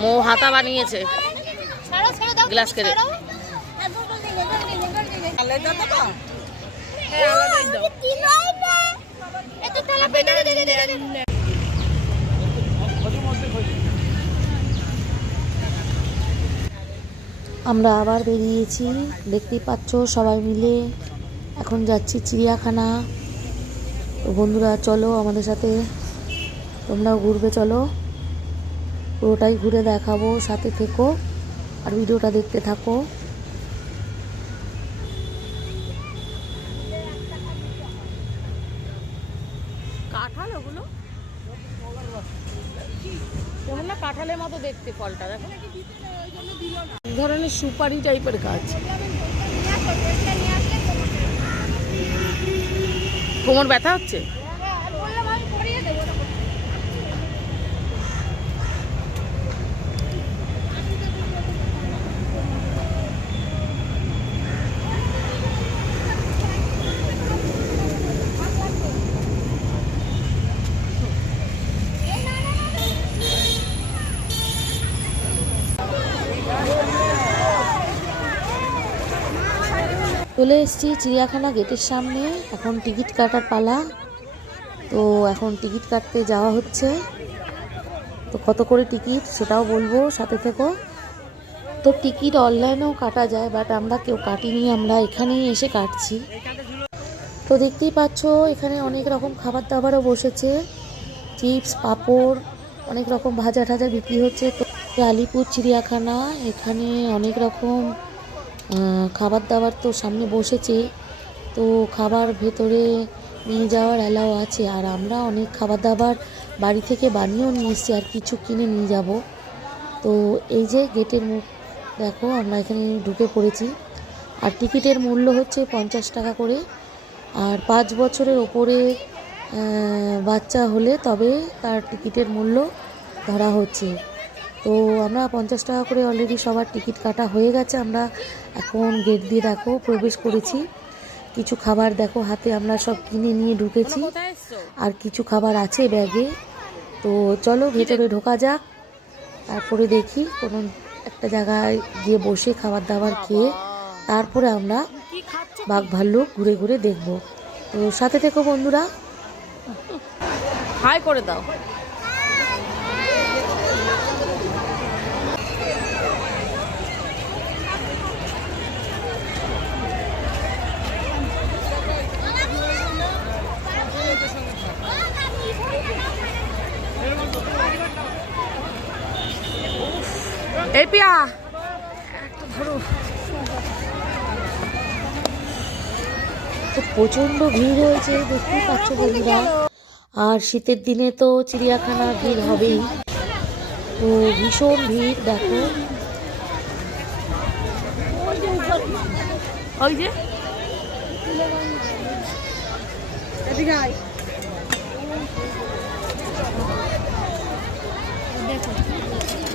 মো হাতা বানিয়েছে। গ্লাস দে, দে। আমরা আবার বেরিয়েছি দেখতেই পাচ্ছ সবাই মিলে। এখন যাচ্ছি চিড়িয়াখানা। তো বন্ধুরা চলো আমাদের সাথে। তোমরাও ঘুরবে চলো। পুরোটাই ঘুরে দেখাবো, সাথে থেকো আর ভিডিওটা দেখতে থাকো। কাঁঠাল ওগুলো? না কাঁঠালের মতো দেখতে ফলটা ধরনের সুপারি টাইপের গাছ। কোমর ব্যথা হচ্ছে? চলে এসেছি চিড়িয়াখানা গেটের সামনে। এখন টিকিট কাটার পালা। তো এখন টিকিট কাটতে যাওয়া হচ্ছে। তো কত করে টিকিট সেটাও বলব, সাথে থেকো। তো টিকিট অনলাইনেও কাটা যায়, বাট আমরা কেউ কাটিনি, আমরা এখানেই এসে কাটছি। তো দেখতেই পাচ্ছ, এখানে অনেক রকম খাবার দাবারও বসেছে। চিপস, পাঁপড়, অনেক রকম ভাজা ঠাজা বিক্রি হচ্ছে। তো আলিপুর চিড়িয়াখানা, এখানে অনেক রকম খাবার দাবার তো সামনে বসেছে, তো খাবার ভেতরে নিয়ে যাওয়ার অ্যালাও আছে। আর আমরা অনেক খাবার দাবার বাড়ি থেকে বানিয়েও নিয়ে আর কিছু কিনে নিয়ে যাব। তো এই যে গেটের মুখ, দেখো আমরা এখানে ঢুকে পড়েছি। আর টিকিটের মূল্য হচ্ছে পঞ্চাশ টাকা করে। আর পাঁচ বছরের ওপরে বাচ্চা হলে তবে তার টিকিটের মূল্য ধরা হচ্ছে। তো আমরা পঞ্চাশ টাকা করে অলরেডি সবার টিকিট কাটা হয়ে গেছে। আমরা এখন গেট দিয়ে দেখো প্রবেশ করেছি। কিছু খাবার দেখো হাতে আমরা সব কিনে নিয়ে ঢুকেছি। আর কিছু খাবার আছে ব্যাগে। তো চলো ভেতরে ঢোকা যাক। তারপরে দেখি কোনো একটা জায়গায় গিয়ে বসে খাবার দাবার খেয়ে তারপরে আমরা বাঘ ভাল্লুক ঘুরে ঘুরে দেখব। তো সাথে থেকো বন্ধুরা। হাই করে দাও। পিয়া। ধরো তো প্রচণ্ড ভিড় হয়েছে দেখতেই পাচ্ছ বন্ধুরা। আর শীতের দিনে তো চিড়িয়াখানা ভিড় হবেই। তো ভীষণ ভিড় দেখো। ওই যে। হুম।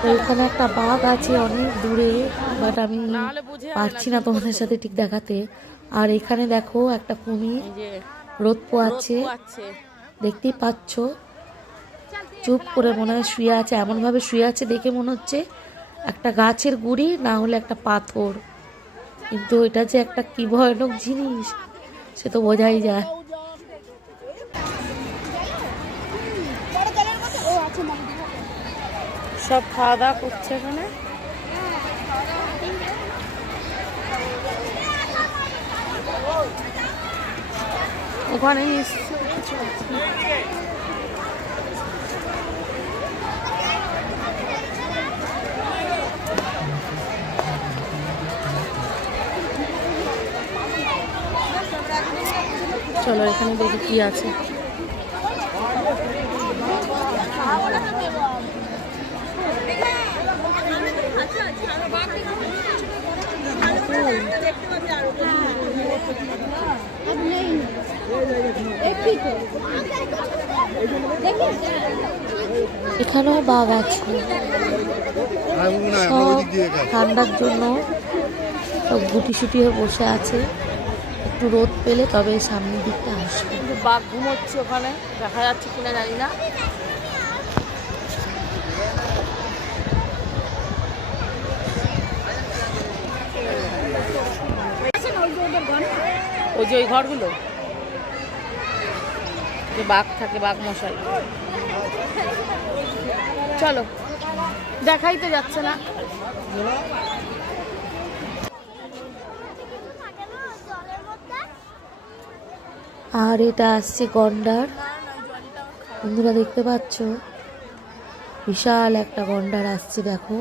তো এখানে একটা বাঘ আছে অনেক দূরে বাট আমি পারছি না তোমাদের সাথে ঠিক দেখাতে। আর এখানে দেখো একটা কুমির রোদ পোয়াচ্ছে। আছে দেখতেই পাচ্ছ? চুপ করে মনে হয় শুয়ে আছে এমনভাবে শুয়ে আছে দেখে মনে হচ্ছে একটা গাছের গুড়ি না হলে একটা পাথর। কিন্তু এটা যে একটা কি ভয়ানক জিনিস সে তো বোঝাই যায়। হয়। সব খাওয়া দাওয়া করছে এখানে? ওখানে নিশ্চয়ই কিছু আছে। চলো এখানে দেখি কি আছে এখানেও বাঘ আছে। সব ঠান্ডার জন্য সব গুটি সুটি হয়ে বসে আছে। একটু রোদ পেলে তবে সামনের দিকটা আসবে। কিন্তু বাঘ ঘুমোচ্ছে ওখানে দেখা যাচ্ছে কিনা জানি না। ওই যে ওই ঘরগুলো? যে বাঘ থাকে, বাঘ মশাই। চলো দেখাই তো যাচ্ছে না। আর এটা আসছে গন্ডার। বন্ধুরা দেখতে পাচ্ছ? বিশাল একটা গন্ডার আসছে, দেখো।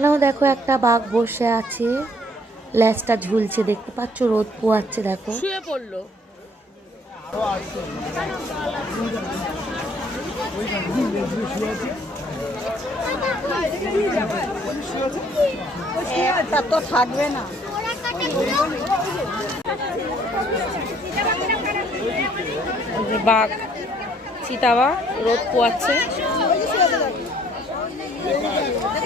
নাও দেখো একটা বাঘ বসে আছে। ল্যাজটা ঝুলছে দেখতে পাচ্ছ? রোদ পোয়াচ্ছে দেখো। শুয়ে পড়ল। তো থাকবে না। বাঘ চিতাবা রোদ পোয়াচ্ছে।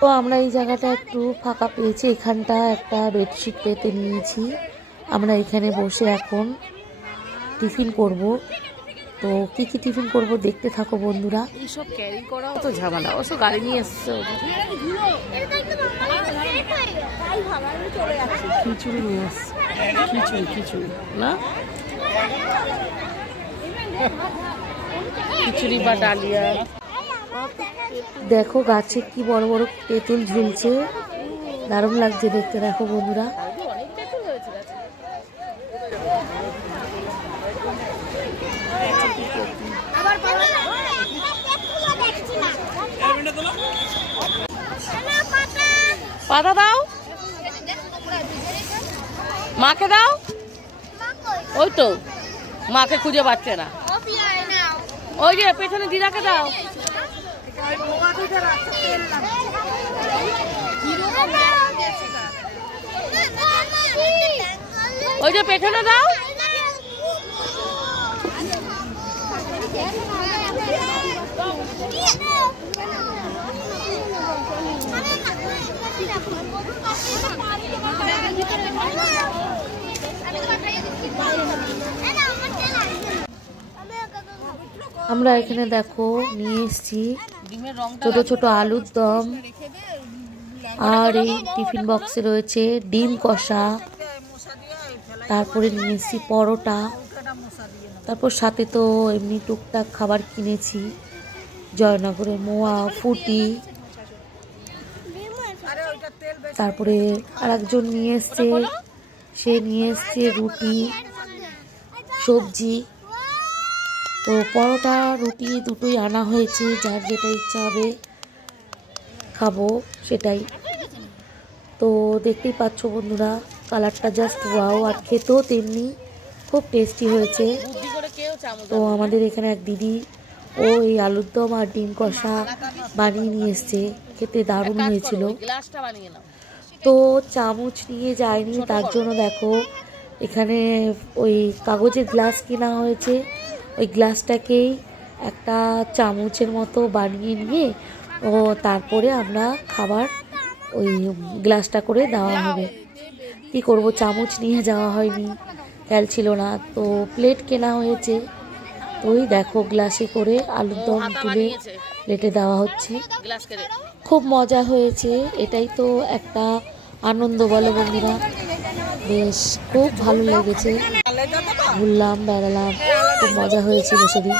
তো আমরা এই জায়গাটা একটু ফাঁকা পেয়েছি। এখানটা একটা বেডশিট পেতে নিয়েছি। আমরা এখানে বসে এখন টিফিন করব। তো কি কি টিফিন করব দেখতে থাকো বন্ধুরা। এইসব ক্যারি করাও তো ঝামেলা। অবশ্য গাড়ি নিয়ে এসছে খিচুড়ি নিয়ে এসছে। খিচুড়ি খিচুড়ি, না? খিচুড়ি বা ডালিয়া। দেখো গাছে কি বড় বড় তেঁতুল ঝুলছে। দারুণ লাগছে দেখতে, দেখো বন্ধুরা। পাতা দাও। মাকে দাও। ওই তো, মাকে খুঁজে পাচ্ছে না। ওই যে পেছনে দিদাকে দাও। ওই যে পেছনে দাও। আমরা এখানে দেখো নিয়ে এসছি ছোট ছোট আলুর দম। আর এই টিফিন বক্সে রয়েছে ডিম কষা তারপরে নিয়ে এসেছি পরোটা তারপর সাথে তো এমনি টুকটাক খাবার কিনেছি জয়নগরে মোয়া ফুটি তারপরে আর একজন নিয়ে এসছে সে নিয়ে এসছে রুটি সবজি। তো পরোটা রুটি দুটোই আনা হয়েছে যার যেটা ইচ্ছা হবে খাব সেটাই। তো দেখতেই পাচ্ছ বন্ধুরা কালারটা জাস্ট ওয়াও আর খেতেও তেমনি খুব টেস্টি হয়েছে। তো আমাদের এখানে এক দিদি ও এই আলুর দম আর ডিম কষা বানিয়ে নিয়ে এসছে। খেতে দারুণ হয়েছিল। তো চামচ নিয়ে যায়নি তার জন্য দেখো এখানে ওই কাগজের গ্লাস কেনা হয়েছে। ওই গ্লাসটাকেই একটা চামচের মতো বানিয়ে নিয়ে ও তারপরে আমরা খাবার ওই গ্লাসটা করে দেওয়া হবে। কি করব? চামচ নিয়ে যাওয়া হয়নি খেয়াল ছিল না। তো প্লেট কেনা হয়েছে। ওই দেখো গ্লাসে করে আলুর দম তুলে প্লেটে দেওয়া হচ্ছে। খুব মজা হয়েছে। এটাই তো একটা আনন্দ বলো বন্ধুরা। বেশ খুব ভালো লেগেছে। ঘুরলাম বেড়ালাম। খুব মজা হয়েছিল সেদিন।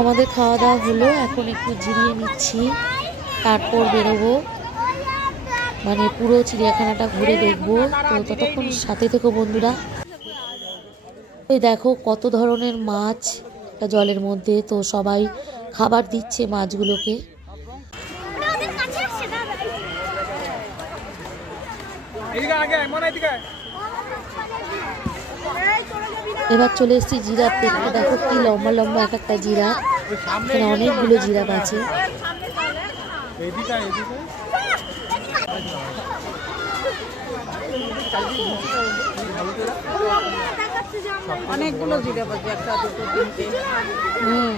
আমাদের খাওয়া দাওয়া হলো, এখন একটু জিরিয়ে নিচ্ছি, তারপর বেরোবো। মানে পুরো চিড়িয়াখানাটা ঘুরে দেখব। তো ততক্ষণ সাথে থেকো বন্ধুরা। ওই দেখো কত ধরনের মাছ জলের মধ্যে। তো সবাই খাবার দিচ্ছে মাছগুলোকে ওদের কাছে আসছে না এবার চলে এসেছি জিরাফ দেখতে। দেখো কি লম্বা লম্বা এক একটা জিরাফ। এখানে অনেকগুলো জিরাফ আছে। অনেকগুলো জিরে বাজে একটা দুটো তিনটে। হুম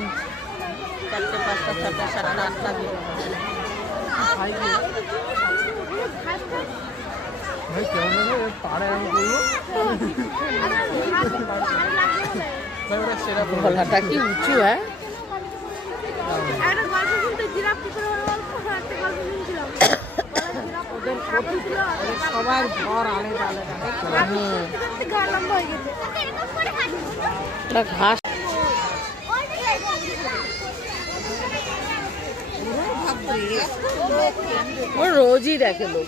চারটে পাঁচটা ছটা সাতটা আটটা গলাটা কি উঁচু হ্যাঁ? সবার ঘর আলাদা আলাদা হুম গা লম্বা গেছে এরকম করে খাচ্ছি ওটা ঘাস। ও রোজই দেখে লোক।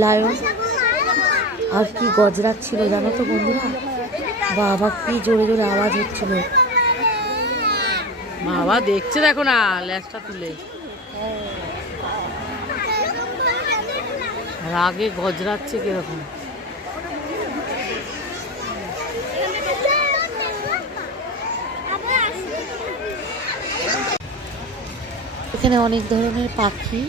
লায়ন। আর কি গজরাট ছিল জানো তো বন্ধুরা? বাবা কি জোরে জোরে আওয়াজ হচ্ছিল। বাবা দেখছে দেখো না ল্যাসটা তুলে। রাগে গজরাচ্ছে কীরকম? এখানে অনেক ধরনের পাখি।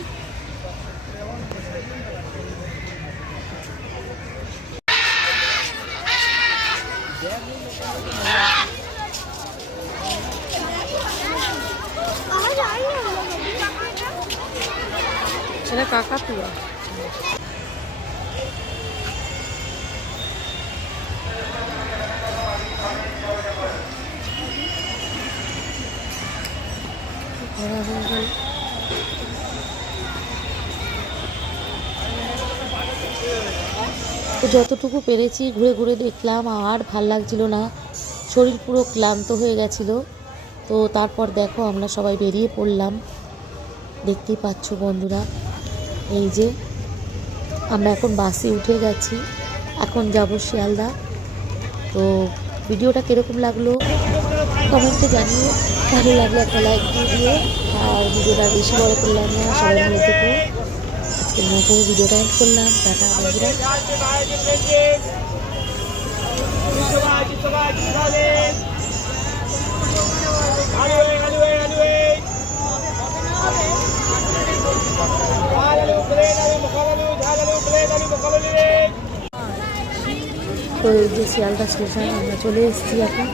কাকাতুয়া ঘোরা হয়ে যতটুকু পেরেছি ঘুরে ঘুরে দেখলাম, আর ভালো লাগছিল না। শরীর পুরো ক্লান্ত হয়ে গেছিল। তো তারপর দেখো, আমরা সবাই বেরিয়ে পড়লাম। দেখতেই পাচ্ছ বন্ধুরা, এই যে আমরা এখন বাসে উঠে গেছি। এখন যাব শিয়ালদা। তো ভিডিওটা কীরকম লাগল কমেন্টে জানিয়ে ভালো লাগল একটা লাইক দিয়ে দিও। আর ভিডিওটা বেশি বড় করলাম না, সবাই থেকো। আজকের মতো ভিডিওটা এন্ড করলাম। টাটা তো এই যে শিয়ালদা স্টেশন, আমরা চলে এসেছি এখন।